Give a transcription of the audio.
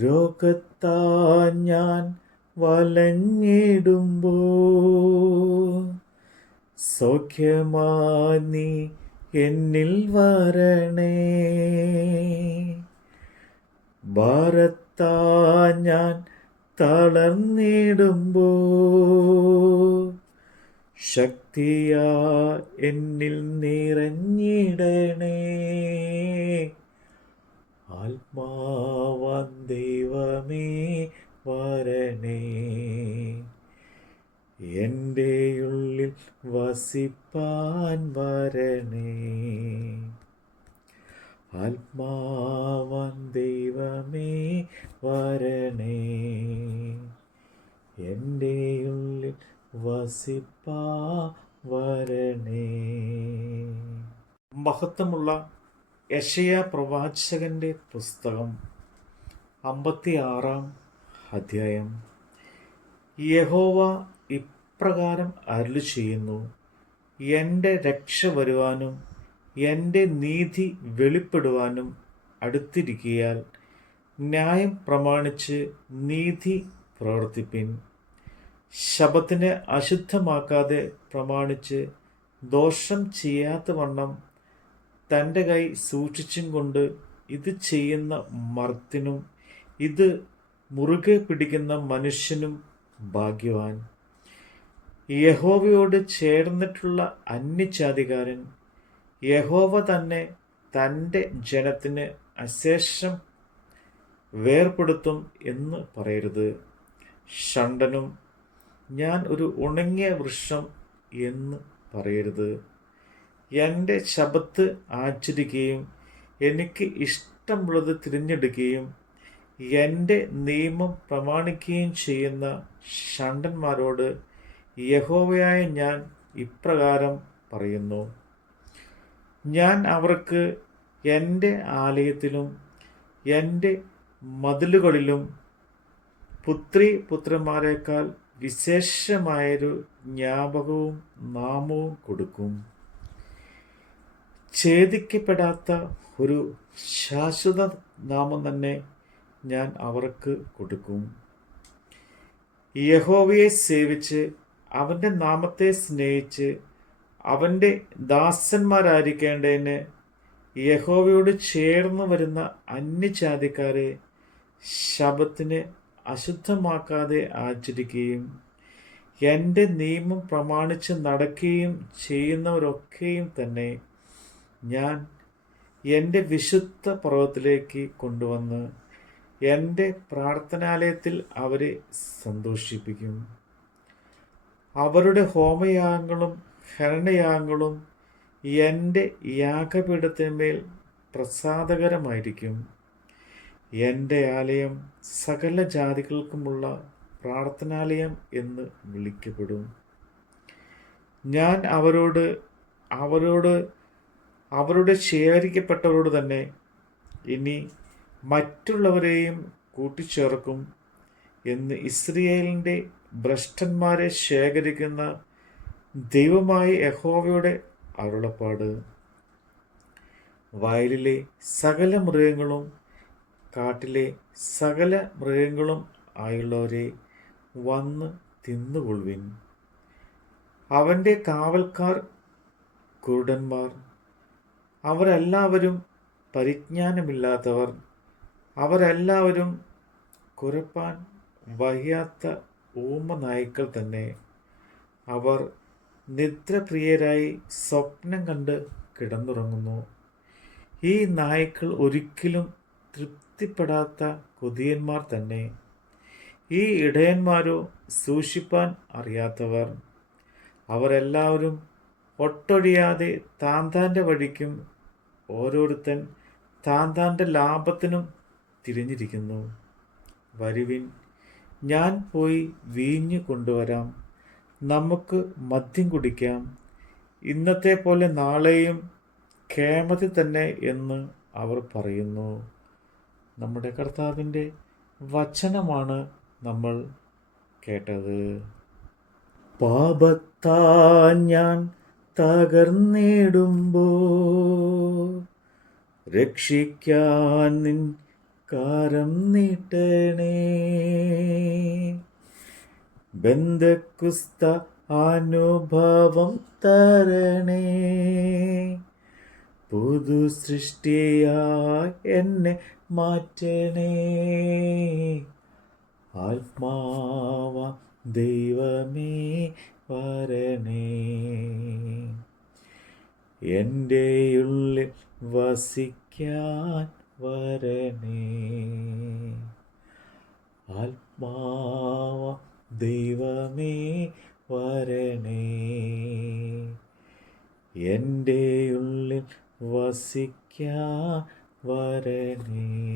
രോഗത്താ ഞാൻ വലഞ്ഞിടുമ്പോ സൗഖ്യമാ നീ എന്നിൽ വരണേ. ഭാരത്താ ഞാൻ തളർന്നിടുമ്പോ ശക്തിയാ എന്നിൽ നിറഞ്ഞിടണേ. ആത്മാവാൻ ദൈവമേ വരണേ. എന്റെ ഉള്ളിൽ വസിപ്പാൻ വരണേ. ആത്മാവൈവമേ വരണേ. എന്റെ ഉള്ളിൽ വസിപ്പാ വരണേ. മഹത്വമുള്ള യശയ പ്രവാചകന്റെ പുസ്തകം അമ്പത്തി ആറാം അധ്യായം. യഹോവ ഇപ്രകാരം അരുളി ചെയ്യുന്നു എന്റെ രക്ഷ വരുവാനും എന്റെ നീതി വെളിപ്പെടുവാനും അടുത്തിരിക്കിയാൽ ന്യായം പ്രമാണിച്ച് നീതി പ്രവർത്തിപ്പിൻ. ശബത്തിനെ അശുദ്ധമാക്കാതെ പ്രമാണിച്ച് ദോഷം ചെയ്യാത്ത വണ്ണം തന്റെ കൈ സൂക്ഷിച്ചും കൊണ്ട് ഇത് ചെയ്യുന്ന മർത്തിനും ഇത് മുറുകെ പിടിക്കുന്ന മനുഷ്യനും ഭാഗ്യവാൻ. യഹോവയോട് ചേർന്നിട്ടുള്ള അന്യജാതികാരൻ യഹോവ തന്നെ തന്റെ ജനത്തിന് അശേഷം വേർപെടുത്തും എന്ന് പറയരുത്. ഷണ്ടനും ഞാൻ ഒരു ഉണങ്ങിയ വൃക്ഷം എന്ന് പറയരുത്. എന്റെ ശബത്ത് ആചരിക്കുകയും എനിക്ക് ഇഷ്ടമുള്ളത് തിരഞ്ഞെടുക്കുകയും എന്റെ നിയമം പ്രമാണിക്കുകയും ചെയ്യുന്ന ഷണ്ടന്മാരോട് യഹോവയായ ഞാൻ ഇപ്രകാരം പറയുന്നു. ഞാൻ അവർക്ക് എന്റെ ആലയത്തിലും എന്റെ മതിലുകളിലും പുത്രി പുത്രന്മാരെക്കാൾ വിശേഷമായൊരു ജ്ഞാപകവും നാമവും കൊടുക്കും. ഛേദിക്കപ്പെടാത്ത ഒരു ശാശ്വത നാമം തന്നെ ഞാൻ അവർക്ക് കൊടുക്കും. യഹോവയെ സേവിച്ച് അവന്റെ നാമത്തെ സ്നേഹിച്ച് അവന്റെ ദാസന്മാരായിരിക്കേണ്ടതിന് യഹോവയോട് ചേർന്ന് വരുന്ന അന്യജാതിക്കാരെ ശബത്തിന് അശുദ്ധമാക്കാതെ ആചരിക്കുകയും എന്റെ നിയമം പ്രമാണിച്ച് നടക്കുകയും ചെയ്യുന്നവരൊക്കെയും തന്നെ ഞാൻ എന്റെ വിശുദ്ധ പർവത്തിലേക്ക് കൊണ്ടുവന്ന് എന്റെ പ്രാർത്ഥനാലയത്തിൽ അവരെ സന്തോഷിപ്പിക്കും. അവരുടെ ഹോമയാഗങ്ങളും ഹരണയാഗങ്ങളും എന്റെ യാഗപീഠത്തിന്മേൽ പ്രസാദകരമായിരിക്കും. എന്റെ ആലയം സകല ജാതികൾക്കുമുള്ള പ്രാർത്ഥനാലയം എന്ന് വിളിക്കപ്പെടും. ഞാൻ അവരോട് അവരോട് അവരുടെ ശേഖരിക്കപ്പെട്ടവരോട് തന്നെ ഇനി മറ്റുള്ളവരെയും കൂട്ടിച്ചേർക്കും എന്ന് ഇസ്രയേലിന്റെ ഭ്രഷ്ടന്മാരെ ശേഖരിക്കുന്ന ദൈവമായ യഹോവയുടെ അരുളപ്പാട്. വയലിലെ സകല മൃഗങ്ങളും കാട്ടിലെ സകല മൃഗങ്ങളും ആയുള്ളവരെ വന്ന് തിന്നുകൊള്ളുവിൻ. അവന്റെ കാവൽക്കാർ കുരുടന്മാർ. അവരെല്ലാവരും പരിജ്ഞാനമില്ലാത്തവർ. അവരെല്ലാവരും കുരപ്പാൻ വയ്യാത്ത ഊമ നായ്ക്കൾ തന്നെ. അവർ നിദ്രപ്രിയരായി സ്വപ്നം കണ്ട് കിടന്നുറങ്ങുന്നു. ഈ നായ്ക്കൾ ഒരിക്കലും തൃപ്തിപ്പെടാത്ത കൊതിയന്മാർ തന്നെ. ഈ ഇടയന്മാരോ സൂക്ഷിപ്പാൻ അറിയാത്തവർ. അവരെല്ലാവരും ഒട്ടൊഴിയാതെ താന്താന്റെ വഴിക്കും ഓരോരുത്തൻ താൻ താന്റെ ലാഭത്തിനും തിരിഞ്ഞിരിക്കുന്നു. വരുവിൻ ഞാൻ പോയി വീഞ്ഞു കൊണ്ടുവരാം. നമുക്ക് മദ്യം കുടിക്കാം. ഇന്നത്തെ പോലെ നാളെയും ക്ഷേമത്തിൽ തന്നെ എന്ന് അവർ പറയുന്നു. നമ്മുടെ കർത്താവിന്റെ വചനമാണ് നമ്മൾ കേട്ടത്. പാപത്താ ഞാൻ തകർന്നിടുമ്പോ രക്ഷിക്കാൻ നിൻ കാരം നീട്ടണേ. ബന്ധക്കുസ്ത അനുഭവം തരണേ. പുതു സൃഷ്ടിയായി എന്നെ മാറ്റണേ. ആത്മാവ ദൈവമേ വരണേ. എന്റെ ഉള്ളിൽ വസിക്കാൻ വരണേ. ആത്മാവ ദൈവമേ വരണേ. എന്റെ ഉള്ളിൽ വസിക്കാൻ വരണേ.